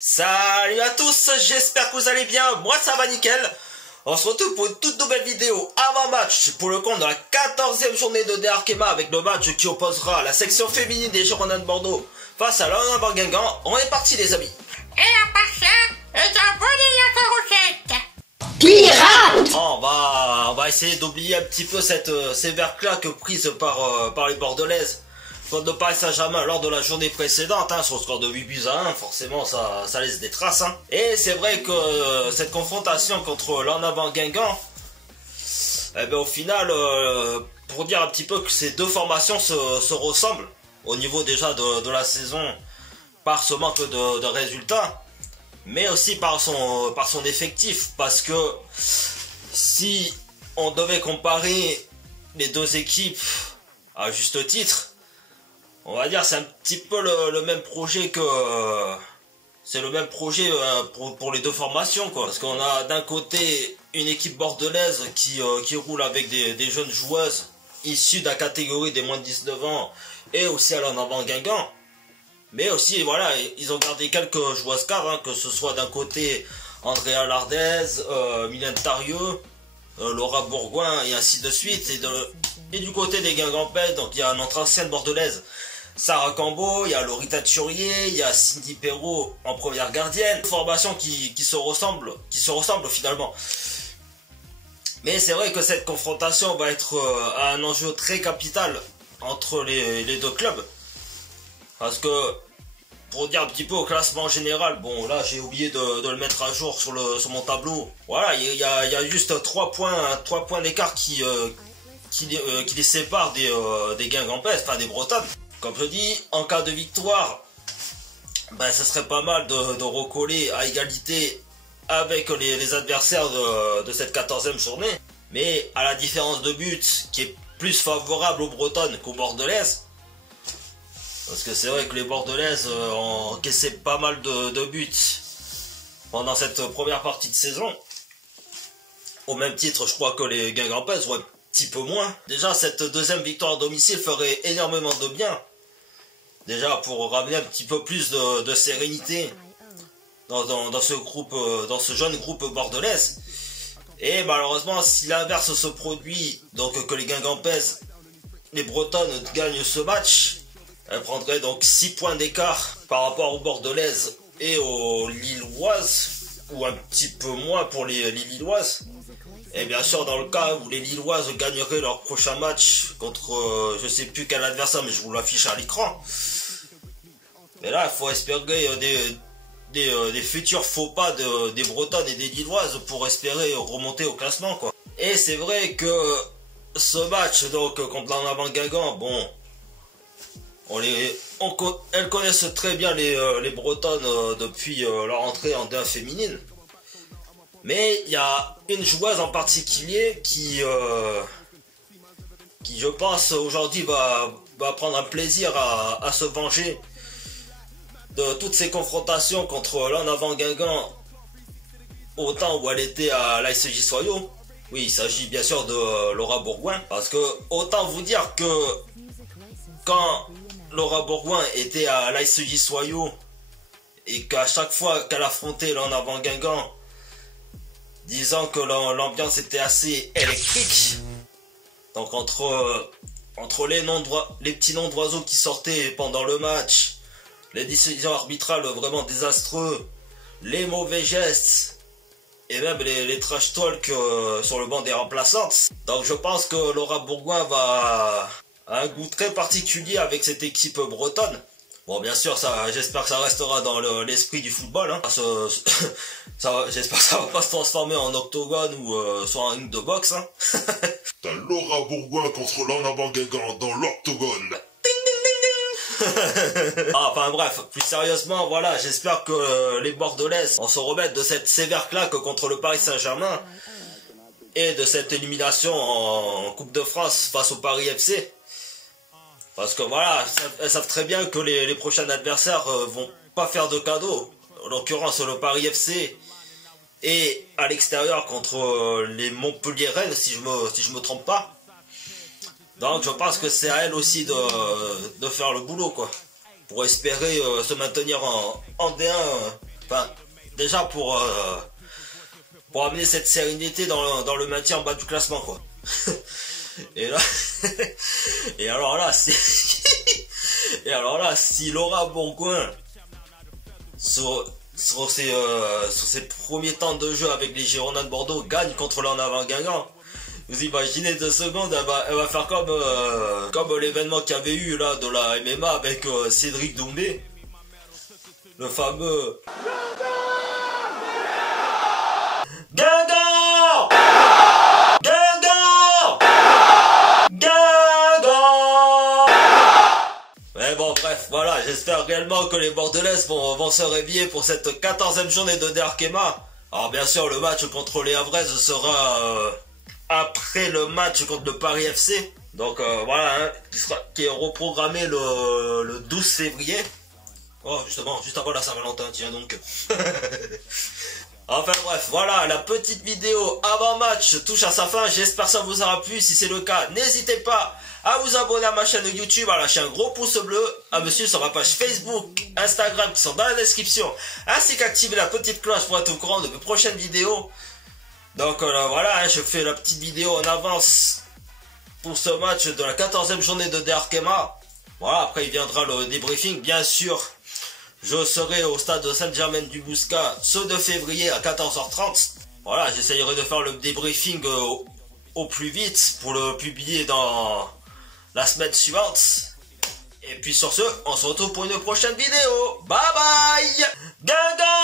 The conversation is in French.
Salut à tous, j'espère que vous allez bien, moi ça va nickel. On se retrouve pour une toute nouvelle vidéo avant-match pour le compte de la 14e journée de De Arkema avec le match qui opposera la section féminine des Girondins de Bordeaux face à l'Orléans Guingamp. On est parti les amis. Et à part ça, abonnez la carochette. Pirate! On va essayer d'oublier un petit peu cette sévère claque prise par les Bordelaises contre le Paris Saint-Germain lors de la journée précédente, sur le score de 8-1, forcément ça laisse des traces. Et c'est vrai que cette confrontation contre l'Orléans Guingamp, au final, pour dire un petit peu que ces deux formations se ressemblent, au niveau déjà de la saison, par ce manque de résultats, mais aussi par son effectif, parce que si on devait comparer les deux équipes à juste titre, on va dire c'est un petit peu le même projet que c'est le même projet pour les deux formations quoi. Parce qu'on a d'un côté une équipe bordelaise qui roule avec des jeunes joueuses issues de la catégorie des moins de 19 ans et aussi à l'Orléans Guingamp. Mais aussi voilà, ils ont gardé quelques joueuses caves, que ce soit d'un côté Andrea Lardez, Mylène Tarieux, Laura Bourgoin et ainsi de suite. Et du côté des Guingampais, donc il y a notre ancienne bordelaise Sarah Cambo, il y a Lorita Turier, il y a Cindy Perrault en première gardienne. Une formation qui se ressemble finalement. Mais c'est vrai que cette confrontation va être un enjeu très capital entre les deux clubs. Parce que, pour dire un petit peu au classement général, bon là j'ai oublié de le mettre à jour sur mon tableau. Voilà, il y a juste 3 points d'écart qui les séparent des Guingampaises, enfin des Bretonnes. Comme je dis, en cas de victoire, ça serait pas mal de recoller à égalité avec les adversaires de cette 14e journée. Mais à la différence de but qui est plus favorable aux Bretonnes qu'aux Bordelaises, parce que c'est vrai que les Bordelaises ont encaissé pas mal de buts pendant cette première partie de saison. Au même titre, je crois que les Guingampaises ont un petit peu moins. Déjà, cette deuxième victoire à domicile ferait énormément de bien. Déjà, pour ramener un petit peu plus de sérénité dans ce groupe, dans ce jeune groupe bordelaise. Et malheureusement, si l'inverse se produit, donc que les Guingampaises, les Bretonnes gagnent ce match, elles prendraient donc 6 points d'écart par rapport aux Bordelaises et aux Lilloises, ou un petit peu moins pour les Lilloises. Et bien sûr, dans le cas où les Lilloises gagneraient leur prochain match contre je sais plus quel adversaire, mais je vous l'affiche à l'écran. Mais là, il faut espérer des futurs faux pas des Bretonnes et des Lilloises pour espérer remonter au classement, quoi. Et c'est vrai que ce match donc contre l'Orléans Guingamp, bon, elles connaissent très bien les Bretonnes depuis leur entrée en D1 féminine. Mais il y a une joueuse en particulier qui je pense aujourd'hui va prendre un plaisir à se venger de toutes ces confrontations contre l'Orléans Guingamp au temps où elle était à l'ASJ Soyaux. Oui, il s'agit bien sûr de Laura Bourgoin, parce que autant vous dire que quand Laura Bourgoin était à l'ASJ Soyaux et qu'à chaque fois qu'elle affrontait l'Orléans Guingamp, disant que l'ambiance était assez électrique, donc entre les petits noms d'oiseaux qui sortaient pendant le match, les décisions arbitrales vraiment désastreuses, les mauvais gestes et même les trash talk sur le banc des remplaçantes. Donc je pense que Laura Bourgoin a un goût très particulier avec cette équipe bretonne. Bon, bien sûr, j'espère que ça restera dans l'esprit du football. J'espère que ça va pas se transformer en octogone ou sur un ring de boxe. T'as Laura Bourgoin contre l'Orléans Guingamp dans l'octogone. Enfin bref, plus sérieusement, voilà, j'espère que les Bordelaises vont se remettre de cette sévère claque contre le Paris Saint-Germain et de cette élimination en Coupe de France face au Paris FC. Parce que voilà, elles savent très bien que les prochains adversaires vont pas faire de cadeaux. En l'occurrence, le Paris FC et à l'extérieur contre les Montpelliéraines, si je me trompe pas. Donc je pense que c'est à elles aussi de faire le boulot, quoi. Pour espérer se maintenir en D1 Enfin, déjà pour amener cette sérénité dans le maintien en bas du classement, quoi. Et là, et alors là, si Laura Bourgoin sur ses premiers temps de jeu avec les Girondins de Bordeaux gagne contre l'en avant Guingamp, vous imaginez 2 secondes, elle va faire comme l'événement qu'il y avait eu là de la MMA avec Cédric Doumbé, le fameux Guingamp. Mais bon, bref, voilà, j'espère réellement que les Bordelaises vont se réveiller pour cette 14e journée de Derkema. Alors bien sûr, le match contre les Havraises sera après le match contre le Paris FC. Donc voilà, hein, qui est reprogrammé le 12 février. Oh, justement, juste avant la Saint-Valentin, tiens donc. Enfin bref, voilà, la petite vidéo avant-match touche à sa fin. J'espère que ça vous aura plu. Si c'est le cas, n'hésitez pas à vous abonner à ma chaîne YouTube, à lâcher un gros pouce bleu, à me suivre sur ma page Facebook, Instagram qui sont dans la description, ainsi qu'activer la petite cloche pour être au courant de mes prochaines vidéos. Donc voilà, hein, je fais la petite vidéo en avance pour ce match de la 14e journée de Derkema. Voilà, après il viendra le débriefing, bien sûr. Je serai au stade de Saint-Germain-du-Bouscat ce 2 février à 14h30. Voilà, j'essayerai de faire le débriefing au plus vite pour le publier dans la semaine suivante. Et puis sur ce, on se retrouve pour une prochaine vidéo. Bye bye. Guingamp.